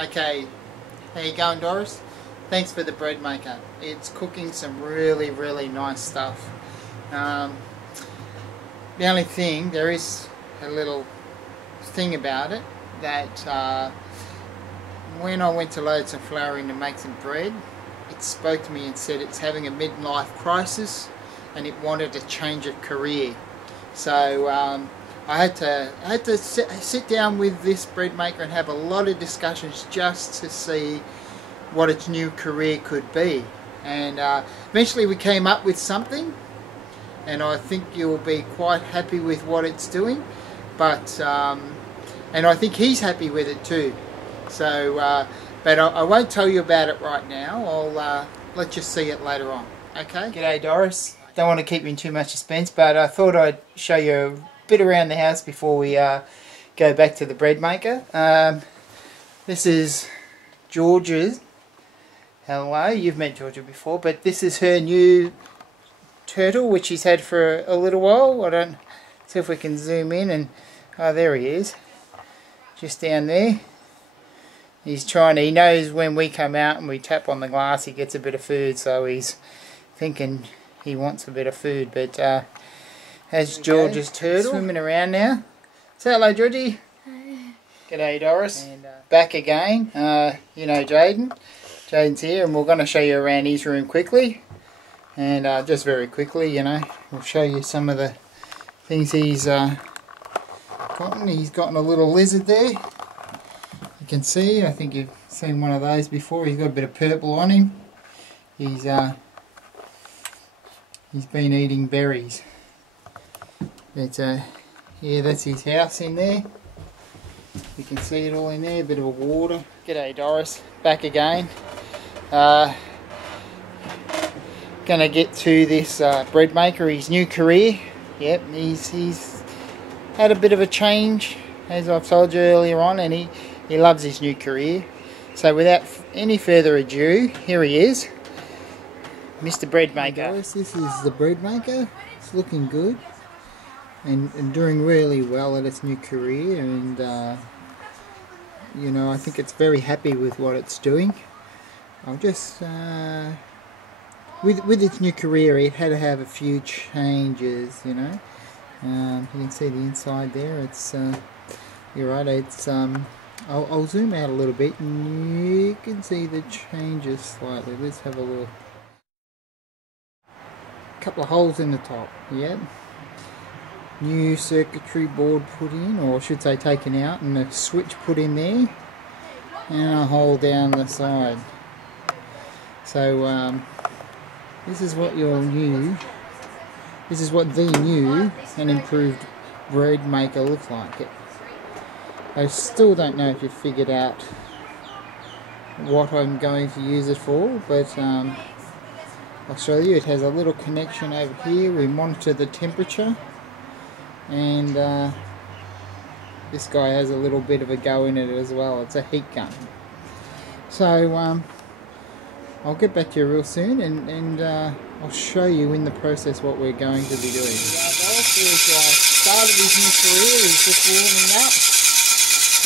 Okay, how you going, Doris? Thanks for the bread maker. It's cooking some really nice stuff. The only thing, there is a little thing about it that when I went to load some flour in to make some bread, it spoke to me and said it's having a midlife crisis and it wanted a change of career. So I had to sit down with this bread maker and have a lot of discussions just to see what its new career could be. And eventually we came up with something, and I think you'll be quite happy with what it's doing. But and I think he's happy with it too. So, but I won't tell you about it right now. I'll let you see it later on. Okay. G'day, Doris. Don't want to keep you in too much suspense, but I thought I'd show you a bit around the house before we go back to the bread maker. This is George's. Hello, you've met Georgia before, but this is her new turtle, which she's had for a little while. I don't see if we can zoom in, and oh, there he is, just down there. He's trying to, he knows when we come out and we tap on the glass, he gets a bit of food, so he's thinking he wants a bit of food. But has George's turtle swimming around now. Say hello, Georgie. Hi. G'day, Doris. And back again. You know Jaden. Jaden's here, and we're going to show you around his room quickly. And just very quickly, you know, we'll show you some of the things he's gotten. He's gotten a little lizard there. You can see, I think you've seen one of those before. He's got a bit of purple on him. He's been eating berries. But yeah, that's his house in there. You can see it all in there, a bit of a water. G'day, Doris, back again. Gonna get to this bread maker, his new career. Yep, he's had a bit of a change, as I've told you earlier on, and he loves his new career. So without any further ado, here he is, Mr. Bread Maker. Hey guys, this is the bread maker. It's looking good and doing really well at its new career, and you know, I think it's very happy with what it's doing. I'll just with its new career, it had to have a few changes, you know. You can see the inside there. It's you're right, it's I'll zoom out a little bit and you can see the changes slightly. Let's have a look. Couple of holes in the top. Yeah, new circuitry board put in, or I should say taken out, and a switch put in there, and a hole down the side. So this is what your new, this is what the new and improved bread maker looks like. I still don't know if you've figured out what I'm going to use it for, but I'll show you. It has a little connection over here. We monitor the temperature, and this guy has a little bit of a go in it as well. It's a heat gun. So I'll get back to you real soon, and I'll show you in the process what we're going to be doing. He's started his new career. He's just warming up,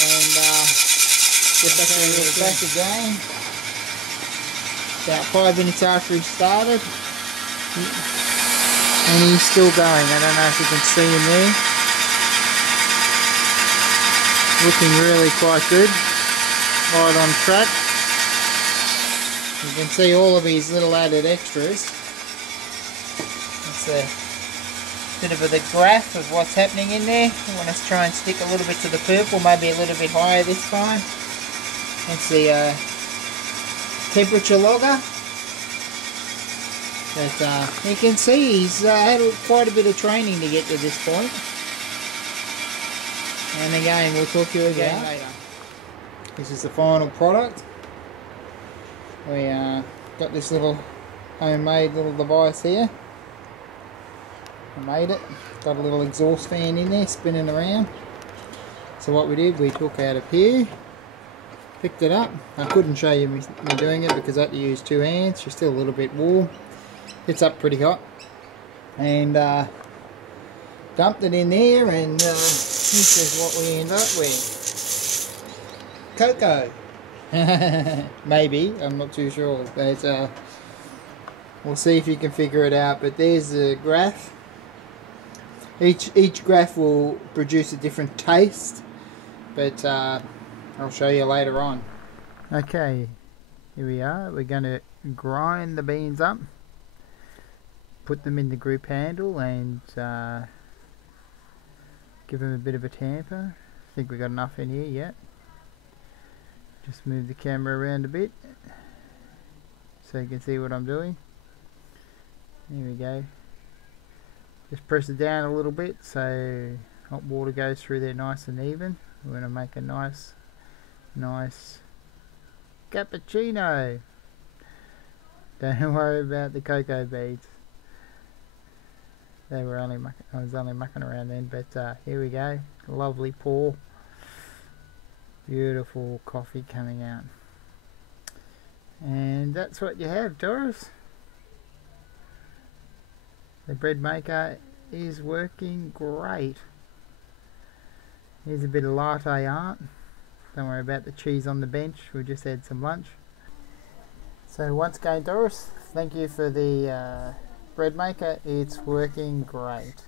and get back to you back again. About 5 minutes after he started, and he's still going. I don't know if you can see him there. Looking really quite good, right on track. You can see all of his little added extras. It's a bit of the graph of what's happening in there. I want to try and stick a little bit to the purple, maybe a little bit higher this time. That's the temperature logger. But you can see he's had quite a bit of training to get to this point. And again, we'll talk to you again later. This is the final product. We got this little homemade little device here. I made it. Got a little exhaust fan in there spinning around. So what we did, we took out of here, picked it up. I couldn't show you me doing it because I had to use 2 hands. She's still a little bit warm. It's up pretty hot. And dumped it in there, and this is what we end up with. Cocoa. Maybe, I'm not too sure, but we'll see if you can figure it out. But there's a graph. Each graph will produce a different taste, but I'll show you later on. Okay, here we are. We're going to grind the beans up, put them in the group handle, and give them a bit of a tamper. I think we got enough in here yet. Just move the camera around a bit so you can see what I'm doing. There we go. Just press it down a little bit so hot water goes through there nice and even. We're going to make a nice cappuccino. Don't worry about the cocoa beads. I was only mucking around then, but here we go. Lovely pour. Beautiful coffee coming out. And that's what you have, Doris. The bread maker is working great. Here's a bit of latte art. Don't worry about the cheese on the bench. We just had some lunch. So once again, Doris, thank you for the bread maker. It's working great.